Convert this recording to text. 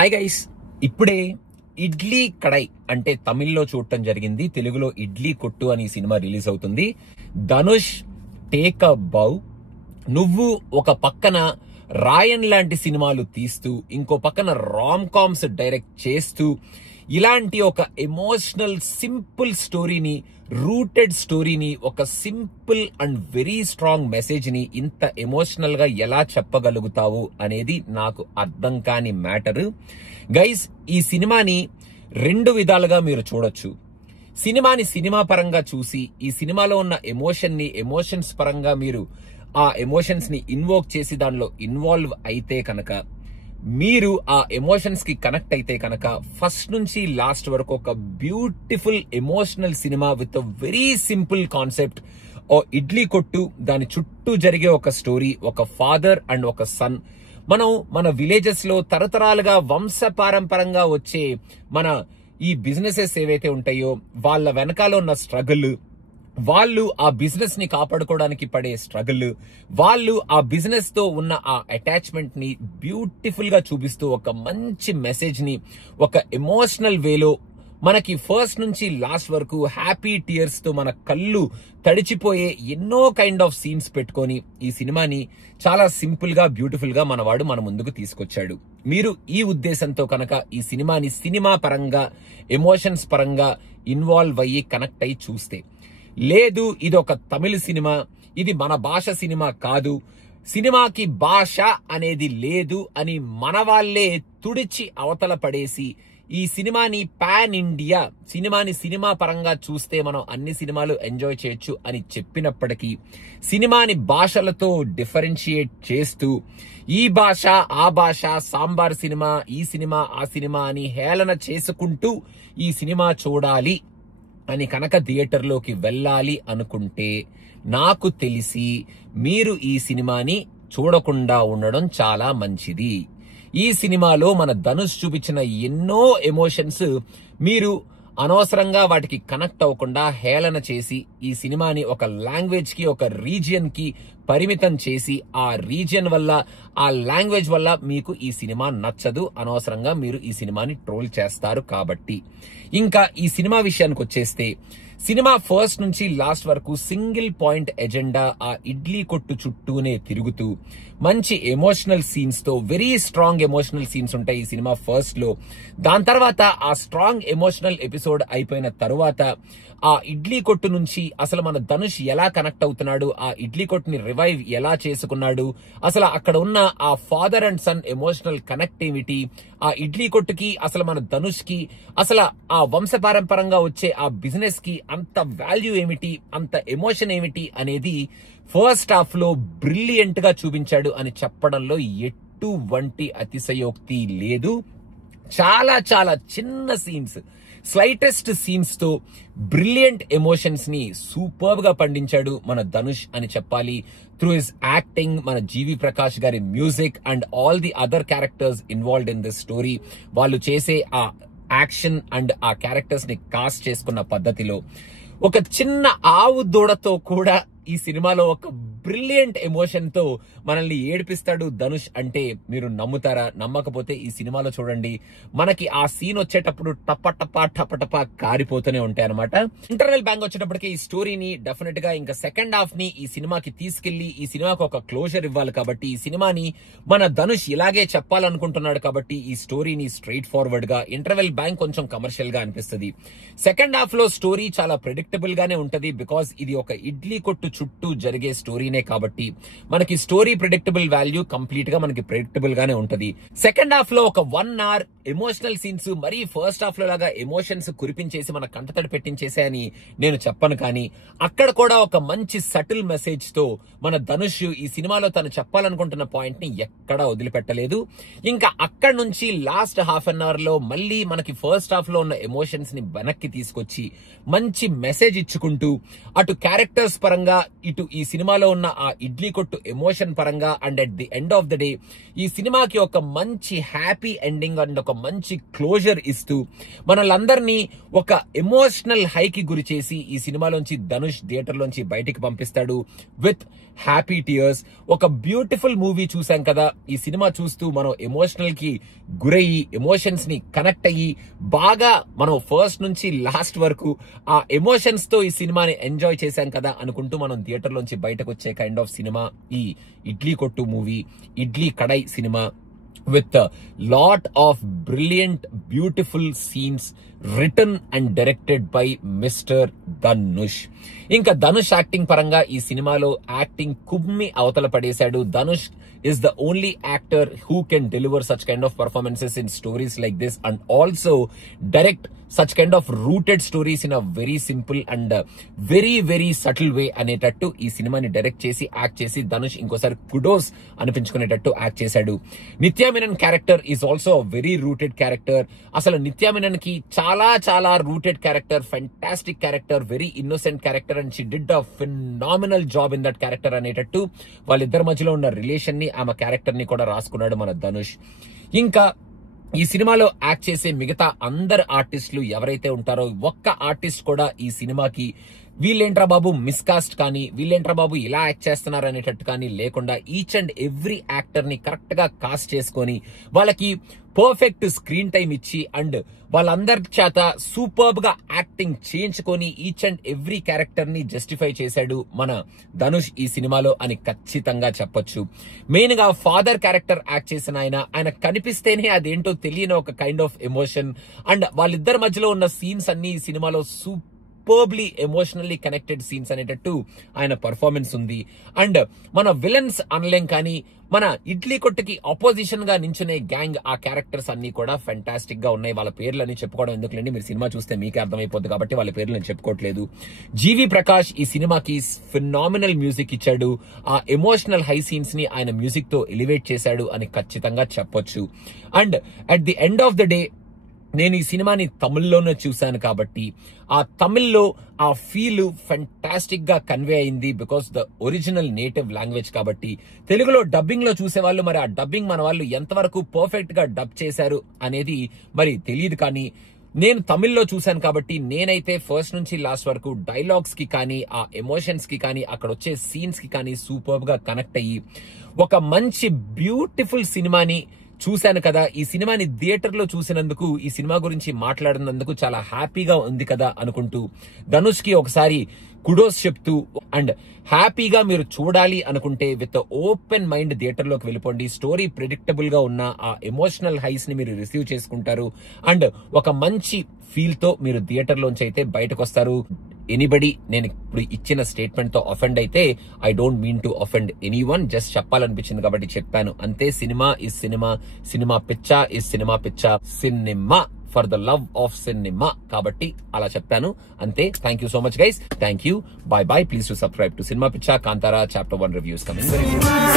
Hi guys, ఇప్పుడే ఇడ్లీ కడై అంటే తమిళ్లో చూడటం జరిగింది. తెలుగులో ఇడ్లీ కొట్టు అని సినిమా రిలీజ్ అవుతుంది. ధనుష్ టేక్ అ బౌ. నువ్వు ఒక పక్కన రాయన్ లాంటి సినిమాలు తీస్తూ ఇంకో పక్కన రామ్ కామ్స్ డైరెక్ట్ చేస్తూ ఇలాంటి ఒక ఎమోషనల్ సింపుల్ స్టోరీని, రూటెడ్ స్టోరీని, ఒక simple and very strong message ని ఇంత ఎమోషనల్ గా ఎలా చెప్పగలుగుతావు అనేది నాకు అర్థం కాని మ్యాటర్. గైస్, ఈ సినిమాని రెండు విధాలుగా మీరు చూడొచ్చు. సినిమాని సినిమా పరంగా చూసి ఈ సినిమాలో ఉన్న ఎమోషన్స్ పరంగా మీరు ఆ ఎమోషన్స్ ని ఇన్వోక్ చేసి దానిలో ఇన్వాల్వ్ అయితే కనుక, మీరు ఆ ఎమోషన్స్ కి కనెక్ట్ అయితే కనుక ఫస్ట్ నుంచి లాస్ట్ వరకు ఒక beautiful emotional cinema with very simple concept, ఓ ఇడ్లీ కొట్టు, దాని చుట్టూ జరిగే ఒక స్టోరీ, ఒక ఫాదర్ అండ్ ఒక సన్. మన విలేజెస్ లో తరతరాలుగా వంశపారంపరంగా వచ్చే మన ఈ బిజినెసెస్ ఏవైతే ఉంటాయో వాళ్ళ వెనకాల ఉన్న స్ట్రగుల్, వాళ్ళు ఆ బిజినెస్ ని కాపాడుకోవడానికి పడే స్ట్రగుల్, వాళ్ళు ఆ బిజినెస్ తో ఉన్న ఆ అటాచ్మెంట్ ని బ్యూటిఫుల్ గా చూపిస్తూ ఒక మంచి మెసేజ్ ని ఒక ఎమోషనల్ వేలో మనకి ఫస్ట్ నుంచి లాస్ట్ వరకు హ్యాపీ టీయర్స్ తో మన కళ్ళు తడిచిపోయే ఎన్నో కైండ్ ఆఫ్ సీన్స్ పెట్టుకొని ఈ సినిమాని చాలా సింపుల్ గా బ్యూటిఫుల్ గా మన ముందుకు తీసుకొచ్చాడు. మీరు ఈ ఉద్దేశంతో కనుక ఈ సినిమాని సినిమా పరంగా ఎమోషన్స్ పరంగా ఇన్వాల్వ్ అయ్యి కనెక్ట్ అయ్యి చూస్తే, లేదు ఇది ఒక తమిళ సినిమా, ఇది మన భాష సినిమా కాదు, సినిమాకి భాష అనేది లేదు అని మన వాళ్ళే తుడిచి అవతల పడేసి ఈ సినిమాని పాన్ ఇండియా సినిమా పరంగా చూస్తే మనం అన్ని సినిమాలు ఎంజాయ్ చేయొచ్చు అని చెప్పినప్పటికీ, సినిమాని భాషలతో డిఫరెన్షియేట్ చేస్తూ ఈ భాష ఆ భాష, సాంబార్ సినిమా, ఈ సినిమా ఆ సినిమా అని హేళన చేసుకుంటూ ఈ సినిమా చూడాలి అని కనుక థియేటర్లోకి వెళ్ళాలి అనుకుంటే, నాకు తెలిసి మీరు ఈ సినిమాని చూడకుండా ఉండడం చాలా మంచిది. ఈ సినిమాలో మన ధనుష్ చూపించిన ఎన్నో ఎమోషన్స్ మీరు అనవసరంగా వాటికి కనెక్ట్ అవ్వకుండా హేళన చేసి ఈ సినిమాని ఒక లాంగ్వేజ్ కి, ఒక రీజియన్ కి పరిమితం చేసి ఆ రీజియన్ వల్ల, ఆ లాంగ్వేజ్ వల్ల మీకు ఈ సినిమా నచ్చదు, అనవసరంగా మీరు ఈ సినిమాని ట్రోల్ చేస్తారు. కాబట్టి ఇంకా ఈ సినిమా విషయానికి వచ్చేస్తే, సినిమా ఫస్ట్ నుంచి లాస్ట్ వరకు సింగిల్ పాయింట్ ఎజెండా ఆ ఇడ్లీ కొట్టు చుట్టూనే తిరుగుతూ మంచి ఎమోషనల్ సీన్స్ తో, వెరీ స్ట్రాంగ్ ఎమోషనల్ సీన్స్ ఉంటాయి ఈ సినిమా ఫస్ట్ లో. దాని తర్వాత ఆ స్ట్రాంగ్ ఎమోషనల్ ఎపిసోడ్ అయిపోయిన తరువాత ఆ ఇడ్లీ కొట్టు నుంచి అసలు మన ధనుష్ ఎలా కనెక్ట్ అవుతున్నాడు, ఆ ఇడ్లీ కొట్టుని రివైవ్ ఎలా చేసుకున్నాడు, అసలు అక్కడ ఉన్న ఆ father and son emotional connect ఏమిటి, ఆ ఇడ్లీ కొట్టుకి అసలు మన ధనుష్ కి అసలు ఆ వంశపారంపరంగా వచ్చే ఆ బిజినెస్ కి అంత వాల్యూ ఏమిటి, అంత ఎమోషన్ ఏమిటి అనేది ఫస్ట్ హాఫ్ లో బ్రిలియంట్ గా చూపించాడు అని చెప్పడంలో ఎటువంటి అతిశయోక్తి లేదు. చాలా చాలా చిన్న సీన్స్, స్లైటెస్ట్ సీన్స్ తో బ్రిలియంట్ ఎమోషన్స్ ని సూపర్బ్ గా పండించాడు మన ధనుష్ అని చెప్పాలి. త్రూ హిస్ యాక్టింగ్, మన జీవి ప్రకాష్ గారి music and all the other characters involved in this story, వాళ్ళు చేసే ఆ యాక్షన్ అండ్ ఆ క్యారెక్టర్స్ ని కాస్ట్ చేసుకున్న పద్ధతిలో, ఒక చిన్న ఆవు దూడతో కూడా ఈ సినిమాలో ఒక బ్రిలియంట్ ఎమోషన్ తో మనల్ని ఏడిపిస్తాడు ధనుష్ అంటే మీరు నమ్ముతారా? నమ్మకపోతే ఈ సినిమాలో చూడండి. మనకి ఆ సీన్ వచ్చేటప్పుడు టప కారిపోతూనే ఉంటాయి అనమాట. ఇంటర్వెల్ బ్యాంగ్ వచ్చేటప్పటికి ఈ స్టోరీని డెఫినెట్ గా ఇంకా సెకండ్ హాఫ్ ని ఈ సినిమాకి తీసుకెళ్లి ఈ సినిమాకి ఒక క్లోజర్ ఇవ్వాలి. కాబట్టి ఈ సినిమాని మన ధనుష్ ఇలాగే చెప్పాలనుకుంటున్నాడు. కాబట్టి ఈ స్టోరీని స్ట్రైట్ ఫార్వర్డ్ గా, ఇంటర్వెల్ బ్యాంగ్ కొంచెం కమర్షియల్ గా అనిపిస్తుంది. సెకండ్ హాఫ్ లో స్టోరీ చాలా ప్రెడిక్టబుల్ గానే ఉంటది, బికాస్ ఇది ఒక ఇడ్లీ కొట్టు చుట్టూ జరిగే స్టోరీనే కాబట్టి మనకి స్టోరీ ప్రెడిక్టబుల్ వాల్యూ కంప్లీట్ గా మనకి ప్రెడిక్టబుల్ గానే ఉంటది. సెకండ్ హాఫ్ లో ఒక 1 hour ఎమోషనల్ సీన్స్ మరీ ఫస్ట్ హాఫ్ లో లాగా ఎమోషన్స్ కురిపించేసి మన కంటతడి పెట్టించేసాయని నేను చెప్పను, కానీ అక్కడ కూడా ఒక మంచి సటిల్ మెసేజ్ తో మన ధనుష్ ఈ సినిమాలో తను చెప్పాలనుకుంటున్న పాయింట్ ని ఎక్కడా వదిలిపెట్టలేదు. ఇంకా అక్కడ నుంచి లాస్ట్ హాఫ్ అన్ అవర్ లో మళ్ళీ మనకి ఫస్ట్ హాఫ్ లో ఉన్న ఎమోషన్స్ ని వెనక్కి తీసుకొచ్చి మంచి మెసేజ్ ఇచ్చుకుంటూ, అటు క్యారెక్టర్స్ పరంగా, ఇటు ఈ సినిమాలో ఉన్న ఆ ఇడ్లీ కొట్టు ఎమోషన్ పరంగా, and at the end of the day ఈ సినిమాకి ఒక మంచి హ్యాపీ ఎండింగ్ అండ్ ఒక ఒక మంచి క్లోజర్ ఇస్తూ మనలందరినీ ఒక ఎమోషనల్ హైకి గురి చేసి ఈ సినిమాలోంచి ధనుష్ థియేటర్ లోంచి బయటికి పంపిస్తాడు విత్ హ్యాపీ టీయర్స్. ఒక బ్యూటిఫుల్ మూవీ చూసాం కదా, ఈ సినిమా చూస్తూ మనం ఎమోషనల్ కి గురయ్యి ఎమోషన్స్ ని కనెక్ట్ అయ్యి బాగా మనం ఫస్ట్ నుంచి లాస్ట్ వరకు ఆ ఎమోషన్స్ తో ఈ సినిమాని ఎంజాయ్ చేశాం కదా అనుకుంటూ మనం థియేటర్ లోంచి బయటకు వచ్చే కైండ్ ఆఫ్ సినిమా ఈ ఇడ్లీ కొట్టు movie, idli Kadai cinema with a lot of brilliant, beautiful scenes written and directed by Mr. Dhanush. ఇంకా ధనుష్ యాక్టింగ్ పరంగా ఈ సినిమాలో యాక్టింగ్ కుమ్మి అవతల పడేశాడు. Dhanush is the only actor who can deliver such kind of performances in stories like this and also direct such kind of rooted stories in a very simple and very very subtle way అనేటట్టు ఈ సినిమాని direct చేసి act చేసి ధనుష్ ఇంకోసారి kudos అనిపించుకునేటట్టు act చేశాడు. Nithya Menen character is also very rooted character. అసలు నిత్యా మీనన్ కి చాలా చాలా rooted character, fantastic character, very innocent character and she did a phenomenal job in that character అనేటట్టు వాళ్ళిద్దరి మధ్యలో ఉన్న రిలేషన్ ని, ఆమె క్యారెక్టర్ ని కూడా రాసుకున్నాడు మన ధనుష్. ఇంకా ఈ సినిమాలో యాక్ట్ చేసే మిగతా అందరు ఆర్టిస్టులు ఎవరైతే ఉంటారో ఒక్క ఆర్టిస్ట్ కూడా ఈ సినిమాకి వీళ్ళేంట్రా బాబు మిస్కాస్ట్ కానీ, వీళ్ళేంట్రా బాబు ఇలా యాక్ట్ చేస్తున్నారు అనేటట్టు కానీ లేకుండా ఈచ్ అండ్ ఎవ్రీ యాక్టర్ ని కరెక్ట్ గా కాస్ట్ చేసుకొని వాళ్ళకి పర్ఫెక్ట్ స్క్రీన్ టైం ఇచ్చి అండ్ వాళ్ళందరి చేత సూపర్బ్ గా యాక్టింగ్ చేయించుకొని ఈచ్ అండ్ ఎవ్రీ క్యారెక్టర్ ని జస్టిఫై చేశాడు మన ధనుష్ ఈ సినిమాలో అని ఖచ్చితంగా చెప్పొచ్చు. మెయిన్ గా ఫాదర్ క్యారెక్టర్ యాక్ట్ చేసిన ఆయన కనిపిస్తేనే అదేంటో తెలియని ఒక కైండ్ ఆఫ్ ఎమోషన్ అండ్ వాళ్ళిద్దరి మధ్యలో ఉన్న సీన్స్ అన్ని ఈ సినిమాలో సూపర్బ్లీ ఎమోషనల్లీ కనెక్టెడ్ సీన్స్ అనేటట్టు ఆయన పర్ఫార్మెన్స్ ఉంది. అండ్ మన విలన్స్ అనలేం కానీ మన ఇడ్లీ కొట్టుకి ఆపోజిషన్ గా నించునే గ్యాంగ్ ఆ క్యారెక్టర్స్ అన్ని కూడా ఫెంటాస్టిక్ గా ఉన్నాయి. వాళ్ళ పేర్లని చెప్పుకోవడం ఎందుకులేండి, మీరు సినిమా చూస్తే మీకే అర్థమైపోద్ది కాబట్టి వాళ్ళ పేర్లు నేను చెప్పుకోవట్లేదు. జీవి ప్రకాష్ ఈ సినిమాకి ఫినామినల్ మ్యూజిక్ ఇచ్చాడు. ఆ ఎమోషనల్ హై సీన్స్ ని ఆయన మ్యూజిక్ తో ఎలివేట్ చేశాడు అని ఖచ్చితంగా చెప్పొచ్చు. And at the end of the day నేను ఈ సినిమాని తమిళ్లోనే చూశాను కాబట్టి ఆ తమిళ్లో ఆ ఫీల్ ఫెంటాస్టిక్ గా కన్వే అయింది because the original native language కాబట్టి. తెలుగులో డబ్బింగ్ లో చూసే వాళ్ళు మరి ఆ డబ్బింగ్ మన వాళ్ళు ఎంతవరకు పర్ఫెక్ట్ గా డబ్ చేశారు అనేది మరి తెలియదు, కానీ నేను తమిళ్లో చూశాను కాబట్టి నేనైతే ఫస్ట్ నుంచి లాస్ట్ వరకు డైలాగ్స్ కి కానీ ఆ ఎమోషన్స్ కి కానీ అక్కడ వచ్చే సీన్స్ కి కానీ సూపర్బ్ గా కనెక్ట్ అయ్యి ఒక మంచి బ్యూటిఫుల్ సినిమాని చూశాను కదా. ఈ సినిమాని థియేటర్ లో చూసినందుకు, ఈ సినిమా గురించి మాట్లాడినందుకు చాలా హ్యాపీగా ఉంది కదా అనుకుంటూ ధనుష్ కి ఒకసారి కుడోస్ చెప్తూ అండ్ హ్యాపీగా మీరు చూడాలి అనుకుంటే విత్ ఓపెన్ మైండ్ థియేటర్ లోకి వెళ్ళిపోండి. స్టోరీ ప్రెడిక్టబుల్ గా ఉన్న ఆ ఎమోషనల్ హైస్ ని మీరు రిసీవ్ చేసుకుంటారు అండ్ ఒక మంచి ఫీల్ తో మీరు థియేటర్ లోంచి అయితే బయటకు వస్తారు. ఎనీబడి నేను ఇప్పుడు ఇచ్చిన స్టేట్మెంట్ తో అఫెండ్ అయితే I don't mean to offend anyone, just చెప్పాలనిపించింది కాబట్టి చెప్పాను అంతే. Cinema is cinema, cinema Piccha is cinema Piccha, cinema for the love of cinema కాబట్టి అలా చెప్పాను అంతే. Thank you so much guys, thank you, bye bye. Please to subscribe to cinema Piccha. Kantara chapter 1 reviews coming very soon.